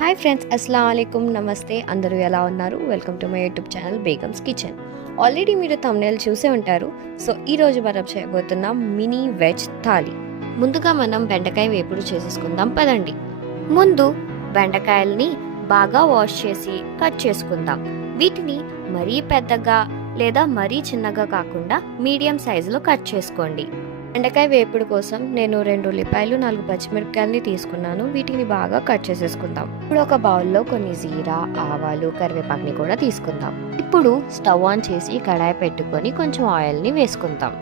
Hi friends, అస్సలాము అలైకుం, నమస్తే. అందరూ ఎలా ఉన్నారు? Welcome to my YouTube channel Begums kitchen. Already మీరు థంబ్నెయిల్ చూసే ఉంటారు. సో ఈరోజు మనం చేయబోతున్నాం మినీ వెజ్ థాలీ. ముందుగా మనం బెండకాయ వేపుడు చేసేసుకుందాం పదండి. ముందు బెండకాయల్ని బాగా వాష్ చేసి కట్ చేసుకుందాం. వీటిని మరీ పెద్దగా లేదా మరీ చిన్నగా కాకుండా మీడియం సైజులో కట్ చేసుకోండి. బెండకాయ వేపుడు కోసం నేను 2 ఉల్లిపాయలు 4 పచ్చిమిరపకాయలని తీసుకున్నాను. వీటిని బాగా కట్ చేసేసుకుందాం. ఇప్పుడు ఒక బౌల్లో కొన్ని జీరా, ఆవాలు, కరివేపాకుని కూడా తీసుకుందాం. ఇప్పుడు స్టవ్ ఆన్ చేసి కడాయి పెట్టుకొని కొంచెం ఆయిల్ని వేసుకుందాం.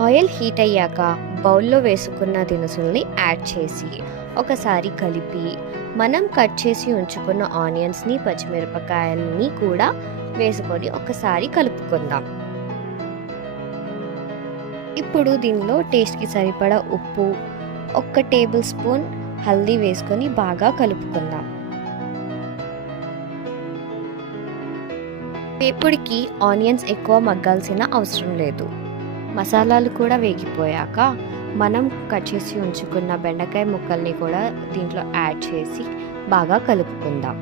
ఆయిల్ హీట్ అయ్యాక బౌల్లో వేసుకున్న దినుసుల్ని యాడ్ చేసి ఒకసారి కలిపి మనం కట్ చేసి ఉంచుకున్న ఆనియన్స్ని, పచ్చిమిరపకాయలని కూడా వేసుకొని ఒకసారి కలుపుకుందాం. ఇప్పుడు దీనిలో టేస్ట్కి సరిపడా ఉప్పు, 1 టేబుల్ స్పూన్ హల్దీ వేసుకొని బాగా కలుపుకుందాం. వేపుడికి ఆనియన్స్ ఎక్కువ మగ్గాల్సిన అవసరం లేదు. మసాలాలు కూడా వేగిపోయాక మనం కట్ చేసి ఉంచుకున్న బెండకాయ ముక్కల్ని కూడా దీంట్లో యాడ్ చేసి బాగా కలుపుకుందాం.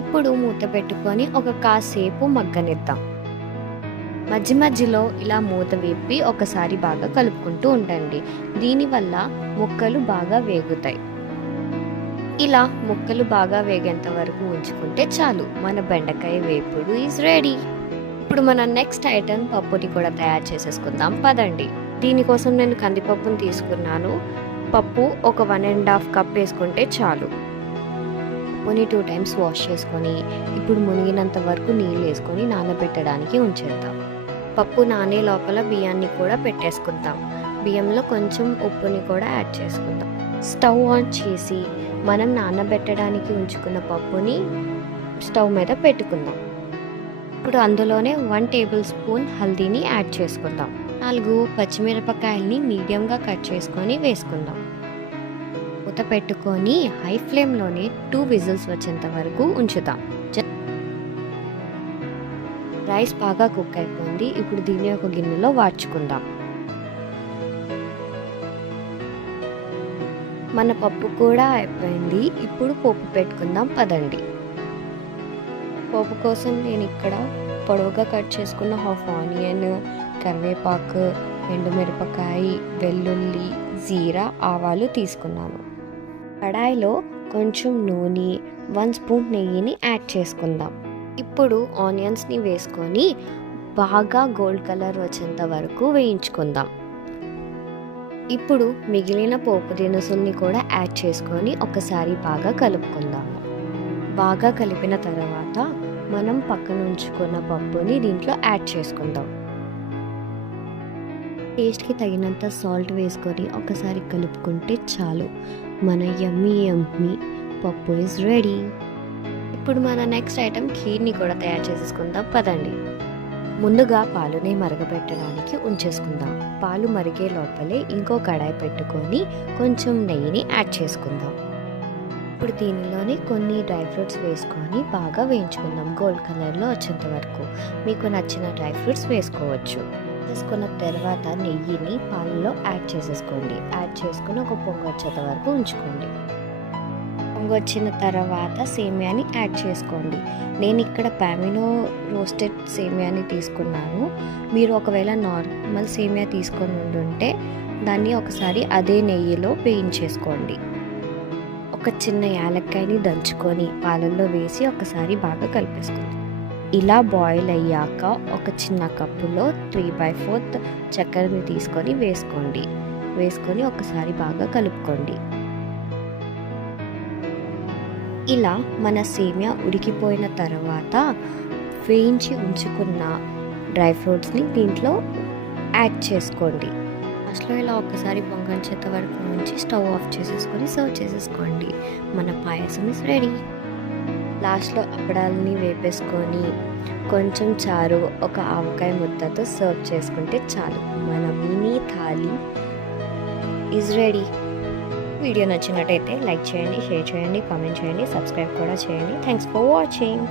ఇప్పుడు మూత పెట్టుకొని ఒక కాసేపు మగ్గనిద్దాం. మధ్య మధ్యలో ఇలా మూత విప్పి ఒకసారి బాగా కలుపుకుంటూ ఉండండి. దీనివల్ల ముక్కలు బాగా వేగుతాయి. ఇలా ముక్కలు బాగా వేగేంత వరకు ఉంచుకుంటే చాలు. మన బెండకాయ వేపుడు ఈజ్ రెడీ. ఇప్పుడు మన నెక్స్ట్ ఐటెం పప్పుని కూడా తయారు చేసేసుకుందాం పదండి. దీనికోసం నేను కందిపప్పుని తీసుకున్నాను. పప్పు ఒక 1.5 కప్ వేసుకుంటే చాలు. పప్పుని 2 టైమ్స్ వాష్ చేసుకొని ఇప్పుడు మునిగినంత వరకు నీళ్ళు వేసుకొని నానబెట్టడానికి ఉంచేద్దాం. పప్పు నానే లోపల బియ్యాన్ని కూడా పెట్టేసుకుందాం. బియ్యంలో కొంచెం ఉప్పుని కూడా యాడ్ చేసుకుందాం. స్టవ్ ఆన్ చేసి మనం నానబెట్టడానికి ఉంచుకున్న పప్పుని స్టవ్ మీద పెట్టుకుందాం. ఇప్పుడు అందులోనే 1 టేబుల్ స్పూన్ హల్దీని యాడ్ చేసుకుందాం. 4 పచ్చిమిరపకాయల్ని మీడియంగా కట్ చేసుకొని వేసుకుందాం. మూత పెట్టుకొని హై ఫ్లేమ్లోనే 2 విజిల్స్ వచ్చేంత వరకు ఉంచుదాం. రైస్ బాగా కుక్ అయిపోయింది. ఇప్పుడు దీన్ని ఒక గిన్నెలో వార్చుకుందాం. మన పప్పు కూడా అయిపోయింది. ఇప్పుడు పోపు పెట్టుకుందాం పదండి. పోపు కోసం నేను ఇక్కడ పొడవుగా కట్ చేసుకున్న హాఫ్ ఆనియన్, కరివేపాకు, ఎండుమిరపకాయ, వెల్లుల్లి, జీరా, ఆవాలు తీసుకున్నాను. కడాయిలో కొంచెం నూనె, 1 స్పూన్ నెయ్యిని యాడ్ చేసుకుందాం. ఇప్పుడు ఆనియన్స్ని వేసుకొని బాగా గోల్డ్ కలర్ వచ్చేంత వరకు వేయించుకుందాం. ఇప్పుడు మిగిలిన పోపు దినుసుల్ని కూడా యాడ్ చేసుకొని ఒకసారి బాగా కలుపుకుందాం. బాగా కలిపిన తర్వాత మనం పక్కన ఉంచుకున్న పప్పుని దీంట్లో యాడ్ చేసుకుందాం. టేస్ట్కి తగినంత సాల్ట్ వేసుకొని ఒకసారి కలుపుకుంటే చాలు. మన యమ్మీ పప్పు ఈజ్ రెడీ. ఇప్పుడు మన నెక్స్ట్ ఐటెం ఖీర్ని కూడా తయారు చేసేసుకుందాం పదండి. ముందుగా పాలుని మరగబెట్టడానికి ఉంచేసుకుందాం. పాలు మరిగే లోపలే ఇంకో కడాయి పెట్టుకొని కొంచెం నెయ్యిని యాడ్ చేసుకుందాం. ఇప్పుడు దీనిలోనే కొన్ని డ్రై ఫ్రూట్స్ వేసుకొని బాగా వేయించుకుందాం. గోల్డ్ కలర్లో వచ్చేంత వరకు మీకు నచ్చిన డ్రై ఫ్రూట్స్ వేసుకోవచ్చు. వేసుకున్న తర్వాత నెయ్యిని పాలలో యాడ్ చేసేసుకోండి. యాడ్ చేసుకుని ఒక పొంగు వచ్చేంత వరకు ఉంచుకోండి. పొంగు వచ్చిన తర్వాత సేమియాని యాడ్ చేసుకోండి. నేను ఇక్కడ పామినో రోస్టెడ్ సేమియాని తీసుకున్నాను. మీరు ఒకవేళ నార్మల్ సేమియా తీసుకొని ఉండుంటే దాన్ని ఒకసారి అదే నెయ్యిలో వేయించేసుకోండి. ఒక చిన్న యాలక్కాయని దంచుకొని పాలల్లో వేసి ఒకసారి బాగా కలిపేసుకోండి. ఇలా బాయిల్ అయ్యాక ఒక చిన్న కప్పులో 3/4 చక్కెరని తీసుకొని వేసుకొని ఒకసారి బాగా కలుపుకోండి. ఇలా మన సేమియా ఉడికిపోయిన తర్వాత వేయించి ఉంచుకున్న డ్రై ఫ్రూట్స్ని దీంట్లో యాడ్ చేసుకోండి. లాస్ట్లో ఇలా ఒకసారి పొంగంచేంత వరకు ఉంచి స్టవ్ ఆఫ్ చేసేసుకొని సర్వ్ చేసేసుకోండి. మన పాయసం ఇస్ రెడీ. లాస్ట్లో అప్పడాలని వేపేసుకొని కొంచెం చారు, ఒక ఆవకాయ ముద్దతో సర్వ్ చేసుకుంటే చాలు. మన mini thali is ready. Video నచ్చినట్టయితే లైక్ చేయండి, షేర్ చేయండి, కామెంట్ చేయండి, సబ్స్క్రైబ్ కూడా చేయండి. Thanks for watching.